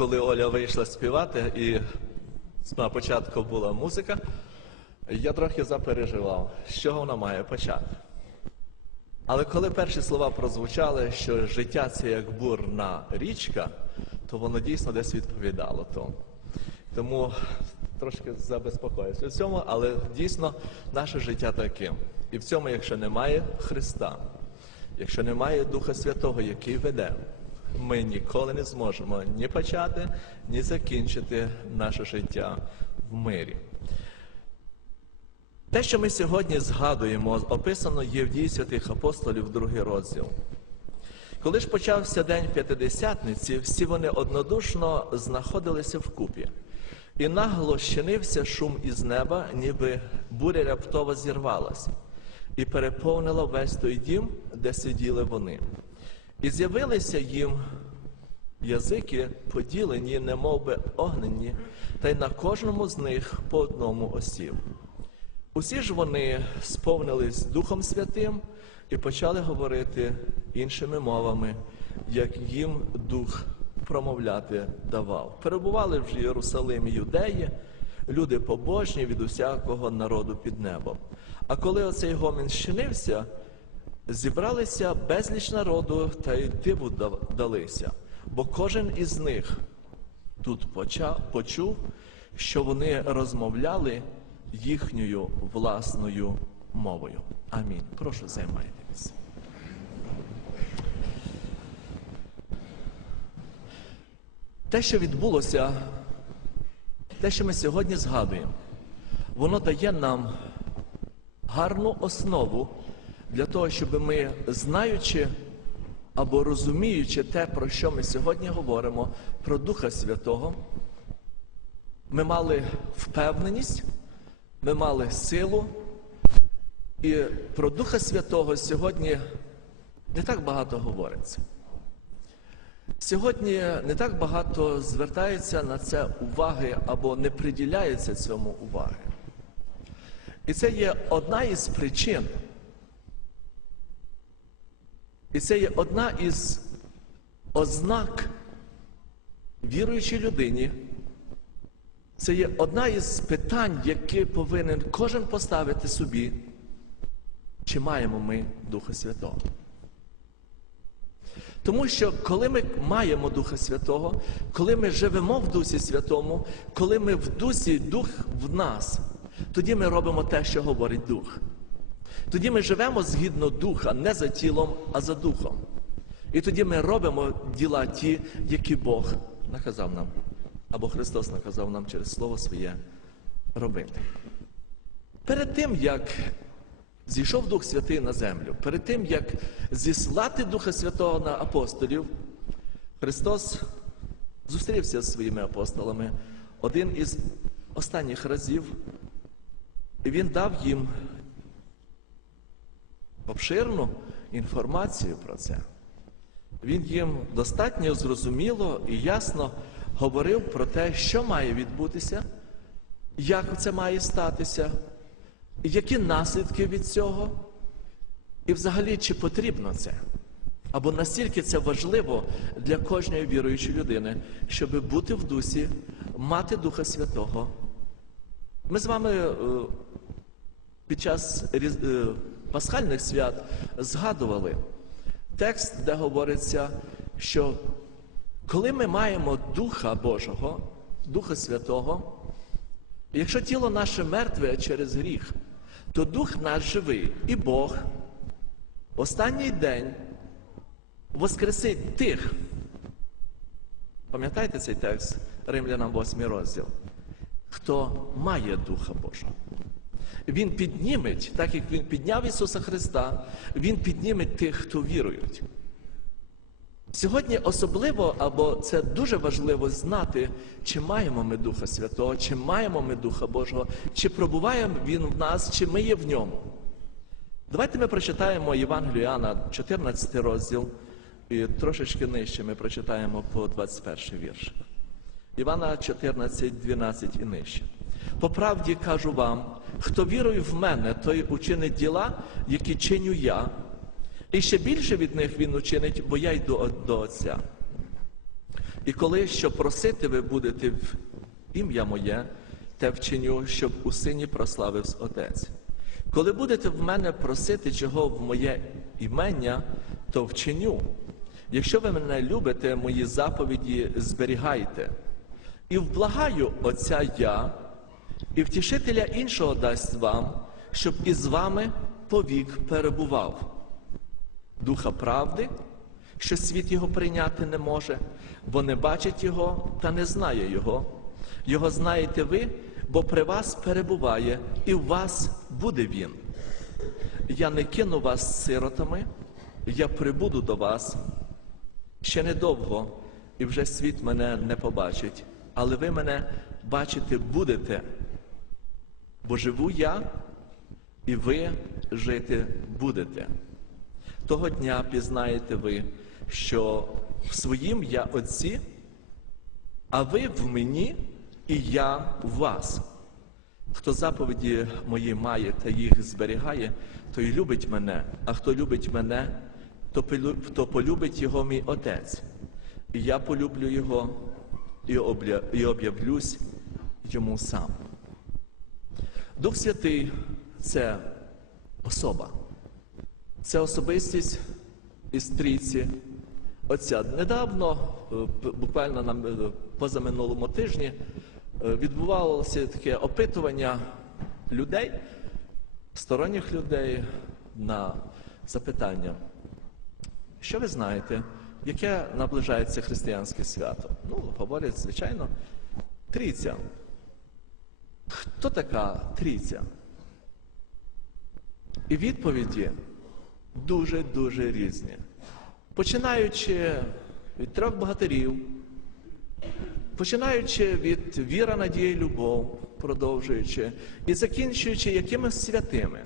коли Оля вийшла співати, і на початку була музика, я трохи запереживав, з чого вона має почати. Але коли перші слова прозвучали, що життя це як бурна річка, то воно дійсно десь відповідало тому. Тому трошки забезпокоюся в цьому, але дійсно наше життя таке. І в цьому, якщо немає Христа, якщо немає Духа Святого, який веде, ми ніколи не зможемо ні почати, ні закінчити наше життя в мирі. Те, що ми сьогодні згадуємо, описано є в дії святих апостолів, другий розділ. Коли ж почався день П'ятидесятниці, всі вони однодушно знаходилися вкупі. І нагло щинився шум із неба, ніби буря раптово зірвалася, і переповнила весь той дім, де сиділи вони. І з'явилися їм язики, поділені, немов би огненні, та й на кожному з них по одному осів. Усі ж вони сповнились Духом Святим і почали говорити іншими мовами, як їм Дух промовляти давав. Перебували в Єрусалимі юдеї, люди побожні від усякого народу під небом. А коли оцей гомін щинився, зібралися безліч народу та й диву далися, бо кожен із них тут почув, що вони розмовляли їхньою власною мовою. Амінь. Прошу займайтеся. Те, що відбулося, те, що ми сьогодні згадуємо, воно дає нам гарну основу для того, щоб ми, знаючи або розуміючи те, про що ми сьогодні говоримо, про Духа Святого, ми мали впевненість, ми мали силу, і про Духа Святого сьогодні не так багато говориться. Сьогодні не так багато звертається на це уваги або не приділяється цьому уваги. І це є одна із причин. І це є одна із ознак віруючій людині. Це є одна із питань, які повинен кожен поставити собі, чи маємо ми Духа Святого. Тому що коли ми маємо Духа Святого, коли ми живемо в Дусі Святому, коли ми в Дусі Дух в нас, тоді ми робимо те, що говорить Дух. Тоді ми живемо згідно Духа, не за тілом, а за Духом. І тоді ми робимо діла ті, які Бог наказав нам, або Христос наказав нам через Слово своє робити. Перед тим, як зійшов Дух Святий на землю, перед тим, як зіслати Духа Святого на апостолів, Христос зустрівся з своїми апостолами один із останніх разів, і Він дав їм обширну інформацію про це. Він їм достатньо зрозуміло і ясно говорив про те, що має відбутися, як це має статися, які наслідки від цього, і взагалі чи потрібно це? Або настільки це важливо для кожної віруючої людини, щоб бути в дусі, мати Духа Святого. Ми з вами е, під час е, пасхальних свят згадували текст, де говориться, що коли ми маємо Духа Божого, Духа Святого, якщо тіло наше мертве через гріх, то Дух наш живий, і Бог останній день воскресить тих. Пам'ятаєте цей текст Римлянам 8 розділ? Хто має Духа Божого? Він підніметь, так як Він підняв Ісуса Христа, Він підніме тих, хто вірують. Сьогодні особливо, або це дуже важливо знати, чи маємо ми Духа Святого, чи маємо ми Духа Божого, чи пробуває Він в нас, чи ми є в ньому. Давайте ми прочитаємо Євангелію Іоанна, 14 розділ, і трошечки нижче ми прочитаємо по 21 вірш. Івана 14, 12 і нижче. По правді кажу вам, хто вірує в мене, той учинить діла, які чиню я, і ще більше від них він учинить, бо я йду до Отця. І коли що просити ви будете в ім'я моє, те вчиню, щоб у сині прославився Отець. Коли будете в мене просити чого в моє імення, то вчиню. Якщо ви мене любите, мої заповіді зберігайте. І вблагаю Отця я, і втішителя іншого дасть вам, щоб із вами повік перебував. Духа правди, що світ його прийняти не може, бо не бачить його та не знає його. Його знаєте ви, бо при вас перебуває, і в вас буде він. Я не кину вас сиротами, я прибуду до вас. Ще недовго, і вже світ мене не побачить, але ви мене бачити будете, бо живу я, і ви жити будете. Того дня пізнаєте ви, що в своїм я Отці, а ви в мені, і я в вас. Хто заповіді мої має та їх зберігає, той любить мене, а хто любить мене, то полюбить його мій Отець. І я полюблю його і об'явлюсь йому сам. Дух Святий це особа. Це особистість із трійці Отця. Недавно, е, буквально на позаминулому тижні, е, відбувалося таке опитування людей, сторонніх людей на запитання. Що ви знаєте, яке наближається християнське свято? Ну, говорять, звичайно, трійця. Хто така трійця? І відповіді дуже-дуже різні. Починаючи від трьох богатирів, починаючи від віра, надія, і любов, продовжуючи, і закінчуючи якимись святими.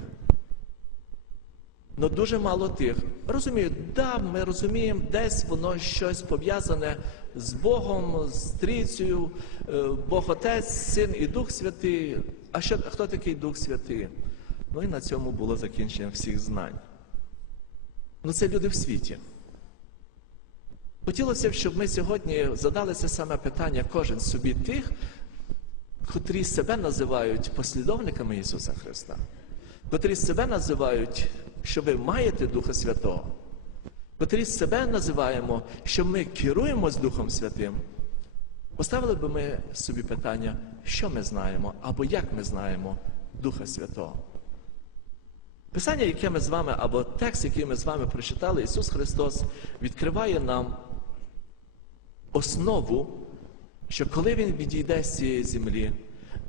Ну дуже мало тих. Розумію, да, ми розуміємо, десь воно щось пов'язане з Богом, з Трійцею, е, Бог Отець, Син і Дух Святий. А що, хто такий Дух Святий? Ну і на цьому було закінчення всіх знань. Ну це люди в світі. Хотілося б, щоб ми сьогодні задали це саме питання кожен собі тих, котрі себе називають послідовниками Ісуса Христа, котрі себе називають, що ви маєте Духа Святого, котрі себе називаємо, що ми керуємось Духом Святим. Поставили би ми собі питання, що ми знаємо або як ми знаємо Духа Святого. Писання, яке ми з вами, або текст, який ми з вами прочитали, Ісус Христос відкриває нам основу, що коли Він відійде з цієї землі,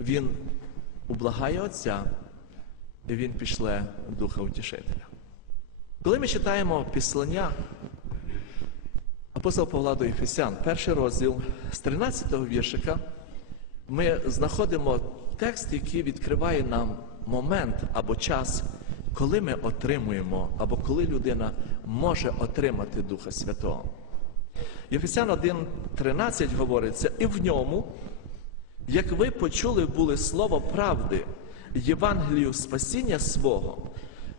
Він ублагає Отця, і Він пішле Духа Утішителя. Коли ми читаємо післання апостола Павла до Ефесян, перший розділ з 13-го віршика, ми знаходимо текст, який відкриває нам момент або час, коли ми отримуємо, або коли людина може отримати Духа Святого. Єфесян 1.13 говориться, і в ньому, як ви почули були слово правди, Євангелію спасіння свого,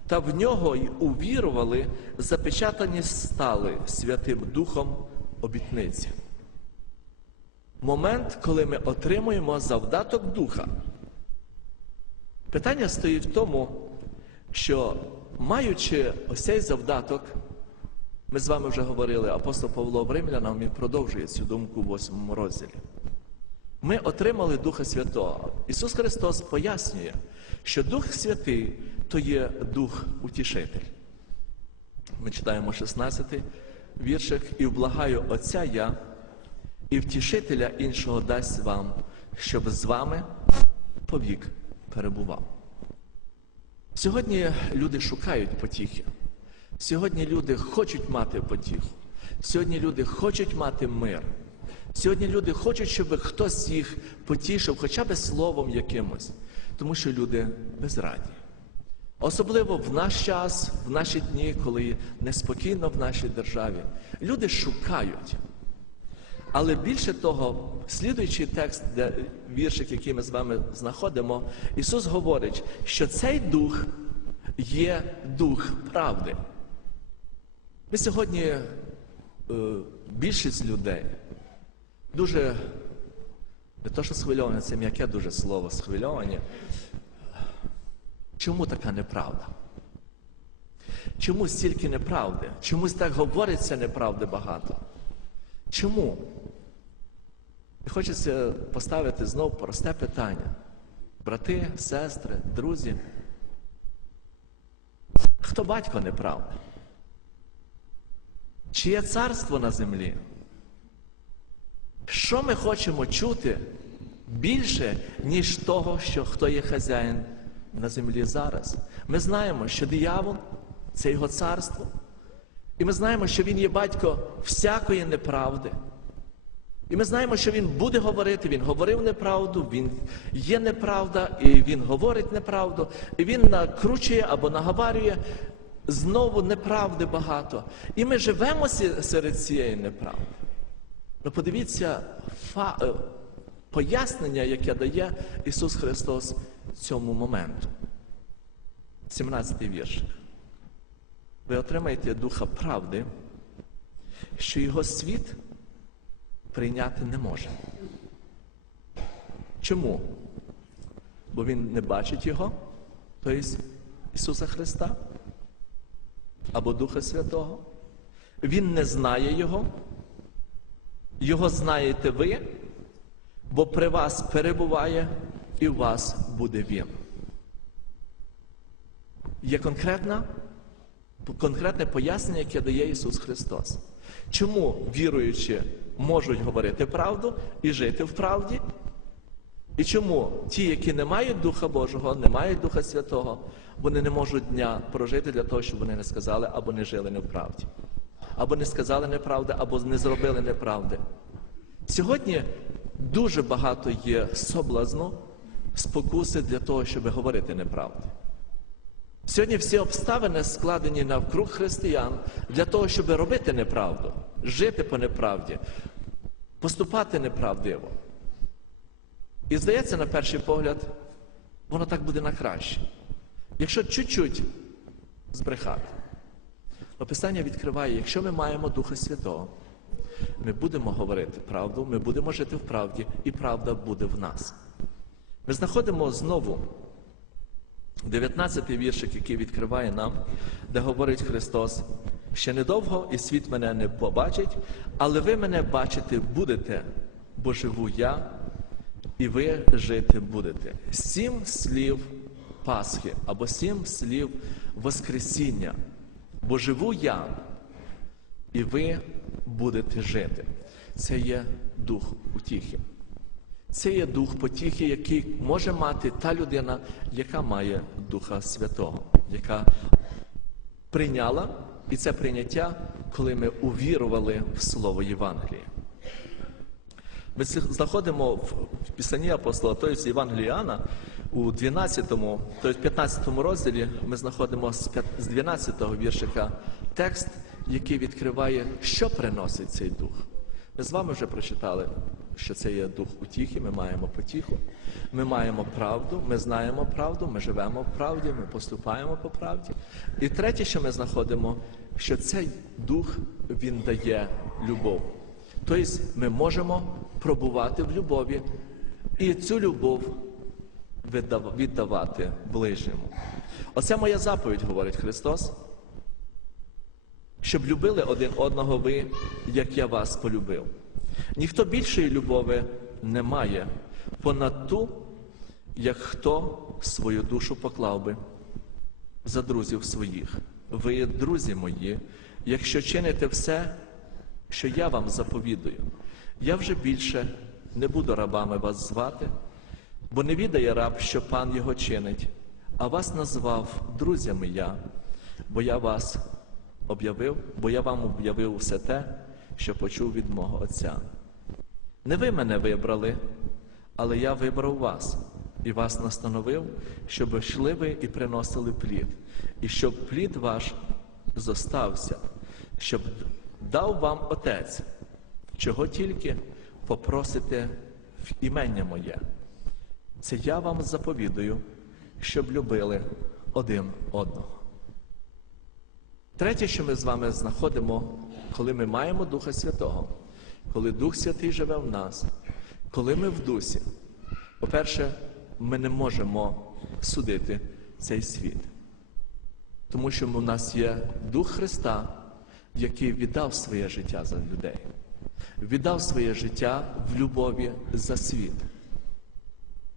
та в нього й увірували, запечатані стали Святим Духом обітниці. Момент, коли ми отримуємо завдаток Духа. Питання стоїть в тому, що маючи ось цей завдаток, ми з вами вже говорили, апостол Павло в Римлянам він продовжує цю думку в восьмому розділі. Ми отримали Духа Святого. Ісус Христос пояснює, що Дух Святий то є Дух Утішитель. Ми читаємо 16-й віршик, і вблагаю Отця я, і втішителя іншого дасть вам, щоб з вами повік перебував. Сьогодні люди шукають потіхи. Сьогодні люди хочуть мати потіху. Сьогодні люди хочуть мати мир. Сьогодні люди хочуть, щоб хтось їх потішив, хоча б словом якимось, тому що люди безраді. Особливо в наш час, в наші дні, коли неспокійно в нашій державі, люди шукають. Але більше того, слідуючий текст, де віршик, який ми з вами знаходимо, Ісус говорить, що цей дух є дух правди. Ми сьогодні, е, більшість людей, дуже не то, що схвильовані, це м'яке дуже слово схвильовані. Чому така неправда? Чому стільки неправди? Чомусь так говориться неправди багато? Чому? Хочеться поставити знов просте питання. Брати, сестри, друзі. Хто батько неправди? Чи є царство на землі? Що ми хочемо чути більше, ніж того, що хто є хазяїн на землі зараз? Ми знаємо, що диявол це його царство. І ми знаємо, що він є батько всякої неправди. І ми знаємо, що він буде говорити, він говорив неправду, він є неправда, і він говорить неправду, і він накручує або наговарює знову неправди багато. І ми живемо серед цієї неправди. Ну подивіться фа- е, пояснення, яке дає Ісус Христос цьому моменту. 17 вірш. Ви отримаєте духа правди, що його світ прийняти не може. Чому? Бо він не бачить його, тобто Ісуса Христа або Духа Святого. Він не знає Його. Його знаєте ви, бо при вас перебуває і в вас буде Він. Є конкретна, конкретне пояснення, яке дає Ісус Христос. Чому віруючі можуть говорити правду і жити в правді? І чому ті, які не мають Духа Божого, не мають Духа Святого, вони не можуть дня прожити для того, щоб вони не сказали або не жили не в правді, або не сказали неправди, або не зробили неправди. Сьогодні дуже багато є соблазну, спокуси для того, щоб говорити неправду. Сьогодні всі обставини складені навкруг християн для того, щоб робити неправду, жити по неправді, поступати неправдиво. І здається, на перший погляд, воно так буде на краще. Якщо чуть-чуть збрехати. Но Писання відкриває, якщо ми маємо Духа Святого, ми будемо говорити правду, ми будемо жити в правді, і правда буде в нас. Ми знаходимо знову 19-й віршик, який відкриває нам, де говорить Христос: ще недовго і світ мене не побачить, але ви мене бачити будете, бо живу я, і ви жити будете. Сім слів Пасхи або сім слів Воскресіння. Бо живу я, і ви будете жити. Це є дух утіхи. Це є дух потіхи, який може мати та людина, яка має Духа Святого, яка прийняла, і це прийняття, коли ми увірували в Слово Євангелія. Ми знаходимо в Писанні апостола, тобто Євангелія Іоанна, у 12, тобто 15 розділі ми знаходимо з п'ят- з 12 віршика текст, який відкриває, що приносить цей дух. Ми з вами вже прочитали, що це є дух утіхи, ми маємо потіху, ми маємо правду, ми знаємо правду, ми живемо в правді, ми поступаємо по правді. І третє, що ми знаходимо, що цей дух він дає любов. Тобто ми можемо пробувати в любові і цю любов віддавати ближньому. Оце моя заповідь, говорить Христос, щоб любили один одного ви, як я вас полюбив. Ніхто більшої любові не має понад ту, як хто свою душу поклав би за друзів своїх. Ви, друзі мої, якщо чините все, що я вам заповідую, я вже більше не буду рабами вас звати, бо не відає раб, що пан його чинить, а вас назвав друзями я, бо я вас об'явив, бо я вам об'явив все те, що почув від мого Отця. Не ви мене вибрали, але я вибрав вас і вас настановив, щоб йшли ви і приносили плід, і щоб плід ваш зостався, щоб дав вам Отець, чого тільки попросите в імення моє. Це я вам заповідую, щоб любили один одного. Третє, що ми з вами знаходимо, коли ми маємо Духа Святого, коли Дух Святий живе в нас, коли ми в дусі, по-перше, ми не можемо судити цей світ. Тому що в нас є Дух Христа, який віддав своє життя за людей, віддав своє життя в любові за світ.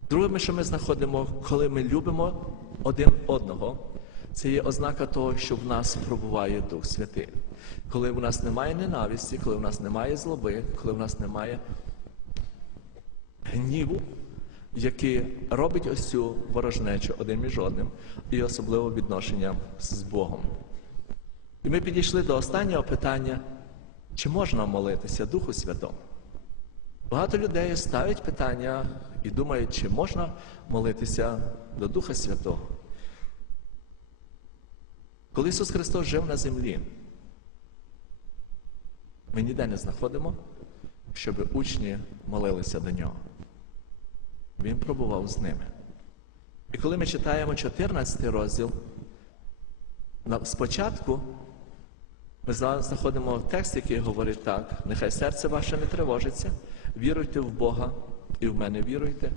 Друге, що ми знаходимо, коли ми любимо один одного, це є ознака того, що в нас пробуває Дух Святий. Коли в нас немає ненависті, коли в нас немає злоби, коли в нас немає гніву, який робить ось цю ворожнечу один між одним і особливо відношення з Богом. І ми підійшли до останнього питання, чи можна молитися Духу Святому? Багато людей ставить питання і думають, чи можна молитися до Духа Святого. Коли Ісус Христос жив на землі, ми ніде не знаходимо, щоб учні молилися до нього. Він пробував з ними. І коли ми читаємо 14 розділ, спочатку ми зна- знаходимо текст, який говорить так: нехай серце ваше не тривожиться, віруйте в Бога і в мене віруйте.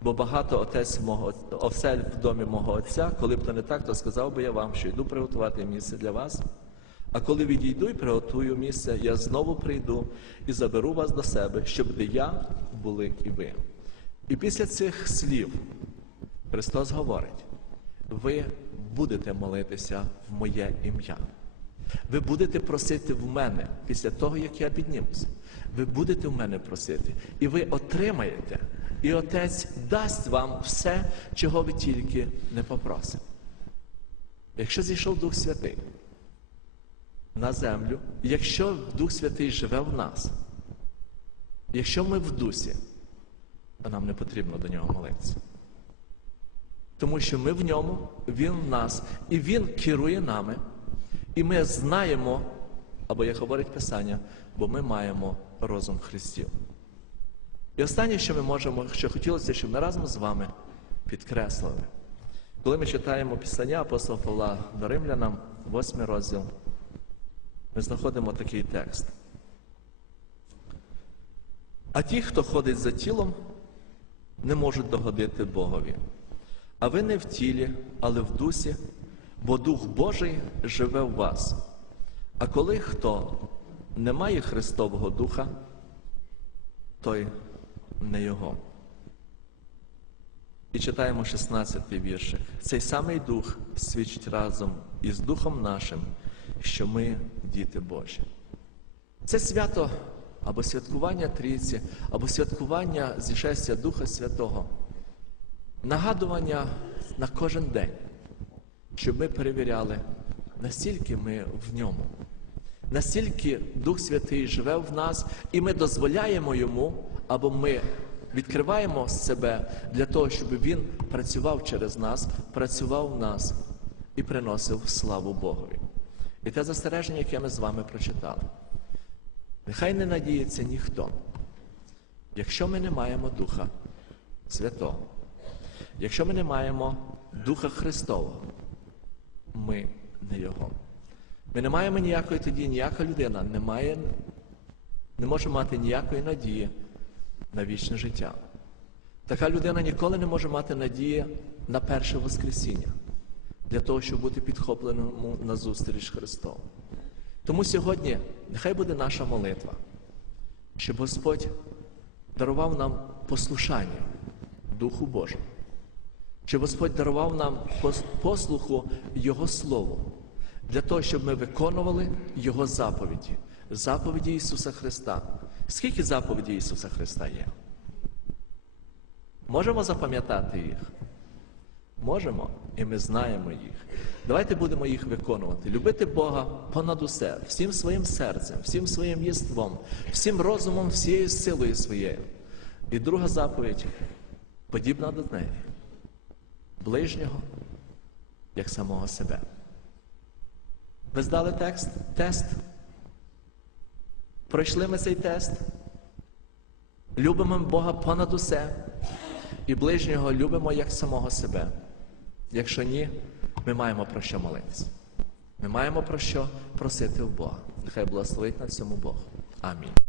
Бо багато отець мого осель в домі мого отця, коли б то не так, то сказав би я вам, що йду приготувати місце для вас. А коли відійду і приготую місце, я знову прийду і заберу вас до себе, щоб де я були і ви. І після цих слів Христос говорить: ви будете молитися в моє ім'я. Ви будете просити в мене після того, як я піднімуся. Ви будете в мене просити, і ви отримаєте, і Отець дасть вам все, чого ви тільки не попросите. Якщо зійшов Дух Святий на землю, якщо Дух Святий живе в нас, якщо ми в дусі, то нам не потрібно до нього молитися. Тому що ми в ньому, Він в нас, і Він керує нами. І ми знаємо, або як говорить Писання, бо ми маємо розум Христів. І останнє, що ми можемо, що хотілося, щоб ми разом з вами підкреслили. Коли ми читаємо Писання апостола Павла до Римлянам, 8 розділ, ми знаходимо такий текст. А ті, хто ходить за тілом, не можуть догодити Богові. А ви не в тілі, але в дусі, бо Дух Божий живе в вас. А коли хто не має Христового Духа, той не Його. І читаємо 16-й віршик. Цей самий Дух свідчить разом із Духом нашим, що ми діти Божі. Це свято або святкування Трійці, або святкування зішестя Духа Святого. Нагадування на кожен день, щоб ми перевіряли, настільки ми в ньому, настільки Дух Святий живе в нас, і ми дозволяємо йому, або ми відкриваємо себе для того, щоб він працював через нас, працював в нас і приносив славу Богові. І те застереження, яке ми з вами прочитали. Нехай не надіється ніхто, якщо ми не маємо Духа Святого. Якщо ми не маємо Духа Христового, ми не Його. Ми не маємо ніякої тоді, ніяка людина не має, не може мати ніякої надії на вічне життя. Така людина ніколи не може мати надії на перше Воскресіння для того, щоб бути підхопленим на зустріч Христову. Тому сьогодні нехай буде наша молитва, щоб Господь дарував нам послушання Духу Божому. Щоб Господь дарував нам послуху Його Слову, для того, щоб ми виконували Його заповіді, заповіді Ісуса Христа. Скільки заповідей Ісуса Христа є? Можемо запам'ятати їх? Можемо, і ми знаємо їх. Давайте будемо їх виконувати. Любити Бога понад усе, всім своїм серцем, всім своїм єством, всім розумом, всією силою своєю. І друга заповідь подібна до неї ближнього, як самого себе. Ви здали текст? Тест? Пройшли ми цей тест? Любимо Бога понад усе і ближнього любимо як самого себе. Якщо ні, ми маємо про що молитися. Ми маємо про що просити в Бога. Нехай благословить на цьому Бог. Амінь.